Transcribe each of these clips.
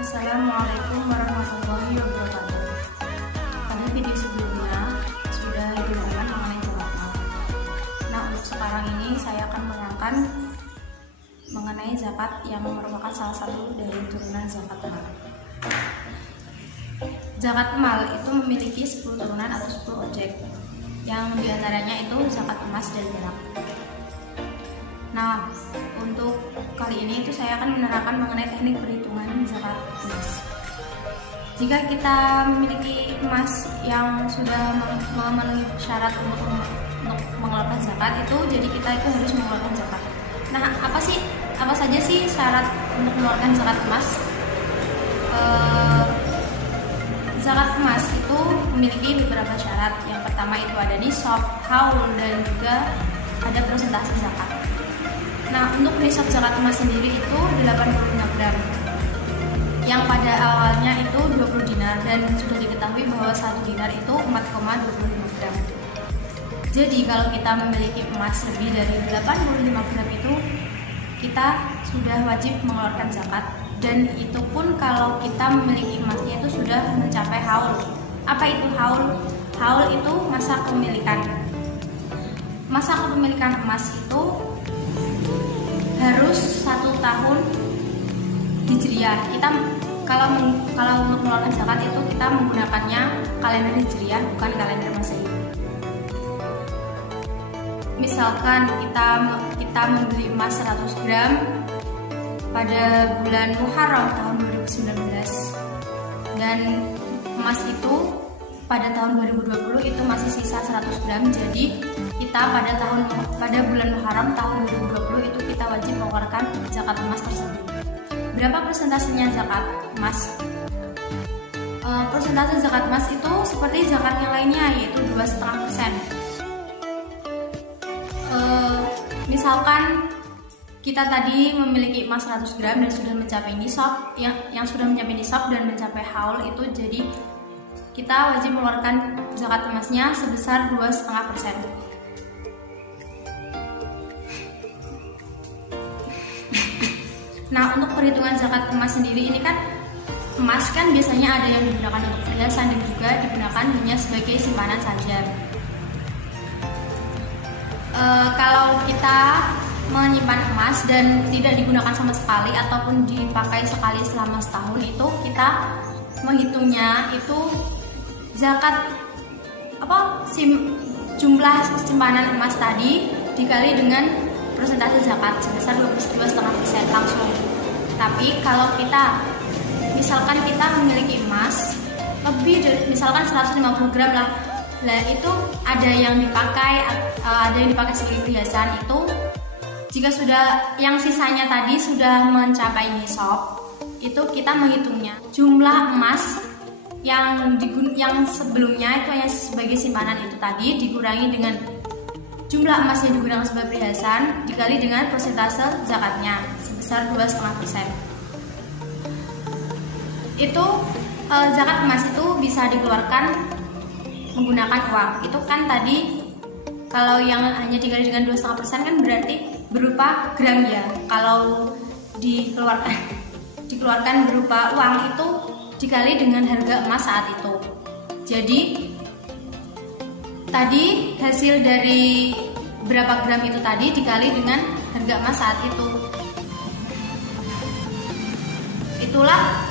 Assalamualaikum warahmatullahi wabarakatuh. Pada video sebelumnya sudah diberikan mengenai zakat mal. Nah, untuk sekarang ini saya akan menerangkan mengenai zakat yang merupakan salah satu dari turunan zakat mal. Zakat mal itu memiliki 10 turunan atau 10 objek, yang diantaranya itu zakat emas dan perak. Nah, untuk kali ini itu saya akan menerangkan mengenai teknik perhitungan zakat emas. Jika kita memiliki emas yang sudah memenuhi syarat untuk mengeluarkan zakat itu, jadi kita itu harus mengeluarkan zakat. Nah, apa saja sih syarat untuk mengeluarkan zakat emas? Zakat emas itu memiliki beberapa syarat. Yang pertama itu ada nisab, haul, dan juga ada persentase zakat. Nah, untuk nisab zakat emas sendiri itu 85 gram, yang pada awalnya itu 20 dinar, dan sudah diketahui bahwa 1 dinar itu 4,25 gram. Jadi kalau kita memiliki emas lebih dari 85 gram itu, kita sudah wajib mengeluarkan zakat. Dan itu pun kalau kita memiliki emasnya itu sudah mencapai haul. Apa itu haul? Haul itu masa kepemilikan. Masa kepemilikan emas itu harus 1 tahun hijriah. Kita kalau untuk mengeluarkan zakat itu kita menggunakannya kalender hijriah, bukan kalender masehi. Misalkan kita membeli emas 100 gram pada bulan Muharram tahun 2019, dan emas itu pada tahun 2020 itu masih sisa 100 gram. Jadi kita pada bulan Muharram tahun 2020 itu kita wajib mengeluarkan zakat emas tersebut. Berapa persentasenya zakat emas? Persentase zakat emas itu seperti zakat yang lainnya, yaitu 2,5%. Misalkan kita tadi memiliki emas 100 gram dan sudah mencapai nisab, yang sudah mencapai nisab dan mencapai haul itu, jadi kita wajib mengeluarkan zakat emasnya sebesar 2,5%. Nah, untuk perhitungan zakat emas sendiri ini kan, emas kan biasanya ada yang digunakan untuk perhiasan dan juga digunakan hanya sebagai simpanan saja. Kalau kita menyimpan emas dan tidak digunakan sama sekali ataupun dipakai sekali selama setahun, itu kita menghitungnya itu zakat jumlah simpanan emas tadi dikali dengan persentase zakat sebesar 22,5% langsung. Tapi kalau misalkan kita memiliki emas lebih dari misalkan 150 gram lah, itu ada yang dipakai sebagai perhiasan, itu jika yang sisanya tadi sudah mencapai nisab, itu kita menghitungnya jumlah emas yang sebelumnya itu hanya sebagai simpanan itu tadi dikurangi dengan jumlah emas yang digunakan sebagai perhiasan dikali dengan persentase zakatnya sebesar 2,5%. Itu zakat emas itu bisa dikeluarkan menggunakan uang. Itu kan tadi kalau yang hanya dikali dengan 2,5% kan berarti berupa gram ya. Kalau dikeluarkan berupa uang itu dikali dengan harga emas saat itu. Jadi tadi hasil dari berapa gram itu tadi dikali dengan harga emas saat itu. Itulah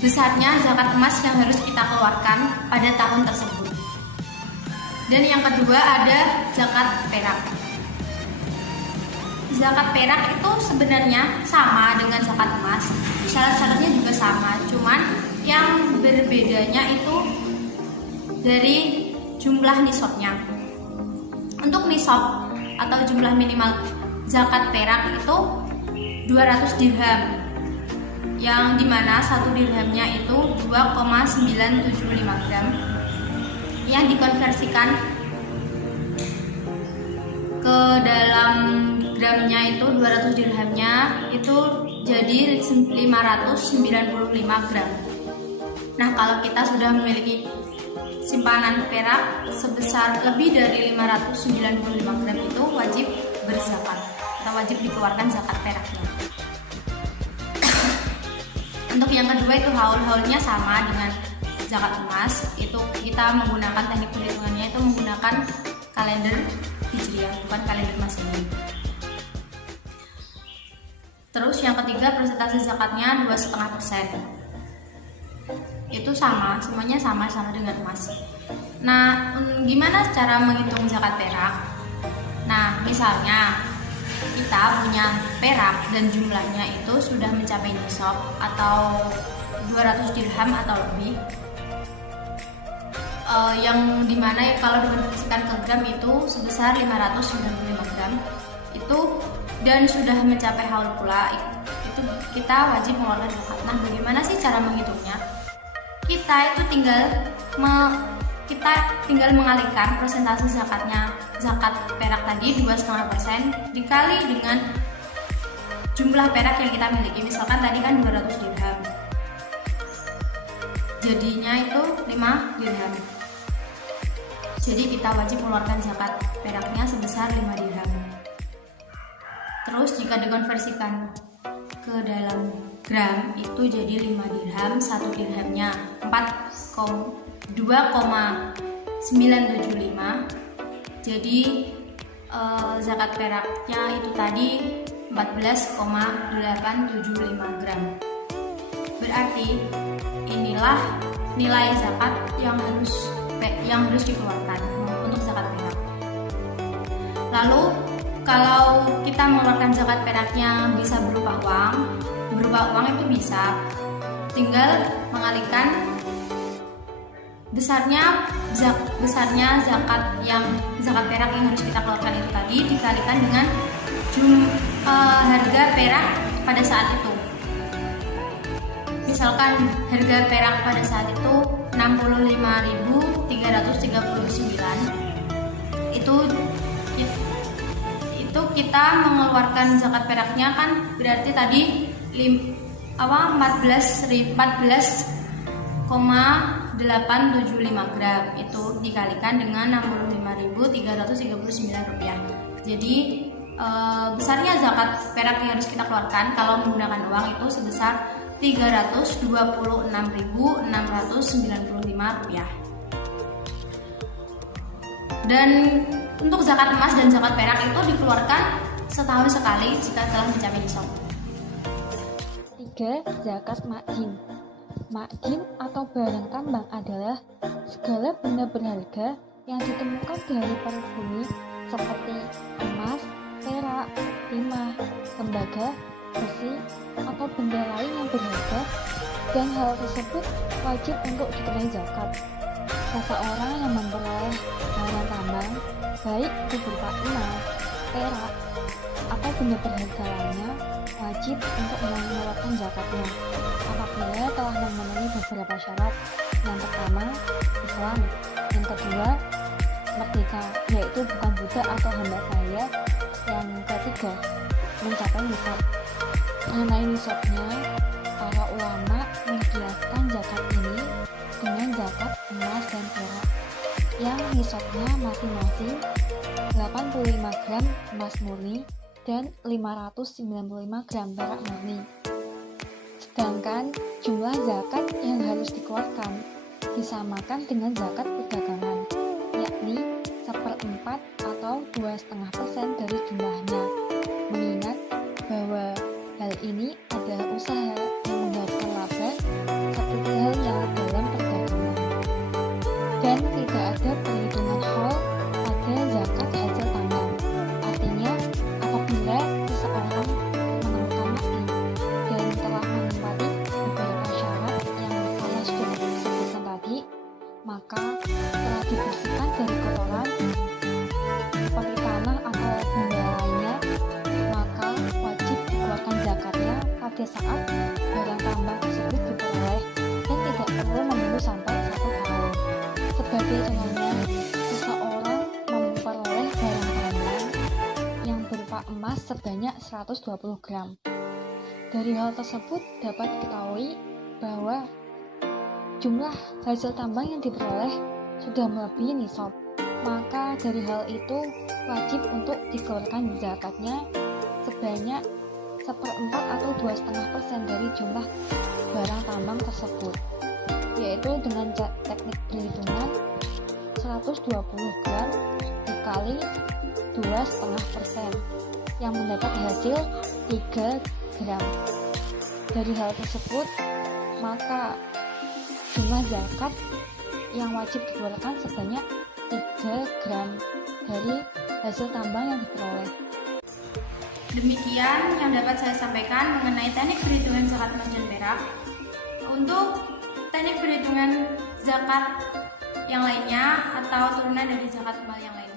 besarnya zakat emas yang harus kita keluarkan pada tahun tersebut. Dan yang kedua ada zakat perak. Zakat perak itu sebenarnya sama dengan zakat emas. Syarat-syaratnya juga sama, cuman yang berbedanya itu dari jumlah nisabnya. Untuk nisab atau jumlah minimal zakat perak itu 200 dirham, yang dimana 1 dirhamnya itu 2,975 gram, yang dikonversikan ke dalam gramnya itu 200 dirhamnya itu jadi 595 gram. Nah, kalau kita sudah memiliki simpanan perak sebesar lebih dari 595 gram itu wajib berzakat atau wajib dikeluarkan zakat peraknya. Untuk yang kedua itu haulnya sama dengan zakat emas, itu kita menggunakan teknik perhitungannya itu menggunakan kalender Hijriah, bukan kalender Masehi. Terus yang ketiga persentase zakatnya 2,5%. Itu sama, semuanya sama dengan emas. Nah, gimana cara menghitung zakat perak? Nah, misalnya kita punya perak dan jumlahnya itu sudah mencapai nisab atau 200 dirham atau lebih, yang dimana kalau dikonversikan ke gram itu sebesar 595 gram itu, dan sudah mencapai haul pula, itu kita wajib mengeluarkan zakat. Nah, bagaimana sih cara menghitungnya? Kita itu tinggal mengalihkan persentase zakat perak tadi 2,5% dikali dengan jumlah perak yang kita miliki. Misalkan tadi kan 200 dirham, jadinya itu 5 dirham. Jadi kita wajib mengeluarkan zakat peraknya sebesar 5 dirham. Terus jika dikonversikan ke dalam gram itu jadi 5 dirham, 1 dirhamnya 2,975. Jadi zakat peraknya itu tadi 14,875 gram. Berarti inilah nilai zakat yang harus dikeluarkan untuk zakat perak. Lalu kalau kita mengeluarkan zakat peraknya bisa berupa uang itu bisa tinggal mengalihkan besarnya zakat perak yang harus kita keluarkan itu tadi dikalikan dengan harga perak pada saat itu. Misalkan harga perak pada saat itu 65.339, itu kita mengeluarkan zakat peraknya kan berarti tadi 14,875 gram itu dikalikan dengan 65.339 rupiah. Jadi besarnya zakat perak yang harus kita keluarkan kalau menggunakan uang itu sebesar 326.695 rupiah. Dan untuk zakat emas dan zakat perak itu dikeluarkan setahun sekali jika telah mencapai nisab. 3. Zakat makjin. Makjin atau barang tambang adalah segala benda berharga yang ditemukan dari perut bumi seperti emas, perak, timah, tembaga, besi, atau benda lain yang berharga, dan hal tersebut wajib untuk dikenai zakat. Seseorang yang memperoleh barang tambang, baik itu berupa emas, perak, atau benda berharga lainnya, wajib untuk mengeluarkan zakatnya apabila telah memenuhi beberapa syarat. Yang pertama, Islam. Yang kedua, merdeka, yaitu bukan budak atau hamba sahaya. Yang ketiga, mencapai nisab. Mengenai nisabnya, para ulama mengkiaskan zakat ini dengan zakat emas dan perak yang nisabnya masing-masing 85 gram emas murni dan 595 gram perak murni. Sedangkan jumlah zakat yang harus dikeluarkan disamakan dengan zakat perdagangan, yakni 1/4 atau 2,5% dari jumlahnya. Mengingat bahwa hal ini adalah usaha yang mengharapkan laba seperti halnya dalam perdagangan, dan tidak ada perhitungan hal pada zakat hasil tambang. Artinya, apabila seseorang menemukan makjin dan telah menempati beberapa syarat yang saya sudah sebutkan tadi, maka telah dibersihkan dari kotoran seperti tanah atau benda lainnya, maka wajib dikeluarkan zakatnya pada saat barang tambang tersebut diperoleh dan tidak perlu menunggu sampai 1 tahun. Sebagai contohnya, seseorang memperoleh barang tambang yang berupa emas sebanyak 120 gram. Dari hal tersebut dapat diketahui bahwa jumlah hasil tambang yang diperoleh sudah melebihi nisab. Maka dari hal itu wajib untuk dikeluarkan zakatnya sebanyak 1/4 atau 2,5% 50% dari jumlah barang tambang tersebut, yaitu dengan teknik perhitungan 120 gram dikali 2,5% yang mendapat hasil 3 gram. Dari hal tersebut, maka jumlah zakat yang wajib dikeluarkan sebanyak 3 gram dari hasil tambang yang diperoleh. Demikian yang dapat saya sampaikan mengenai teknik perhitungan zakat emas dan perak. Untuk teknik perhitungan zakat yang lainnya atau turunan dari zakat emas yang lainnya,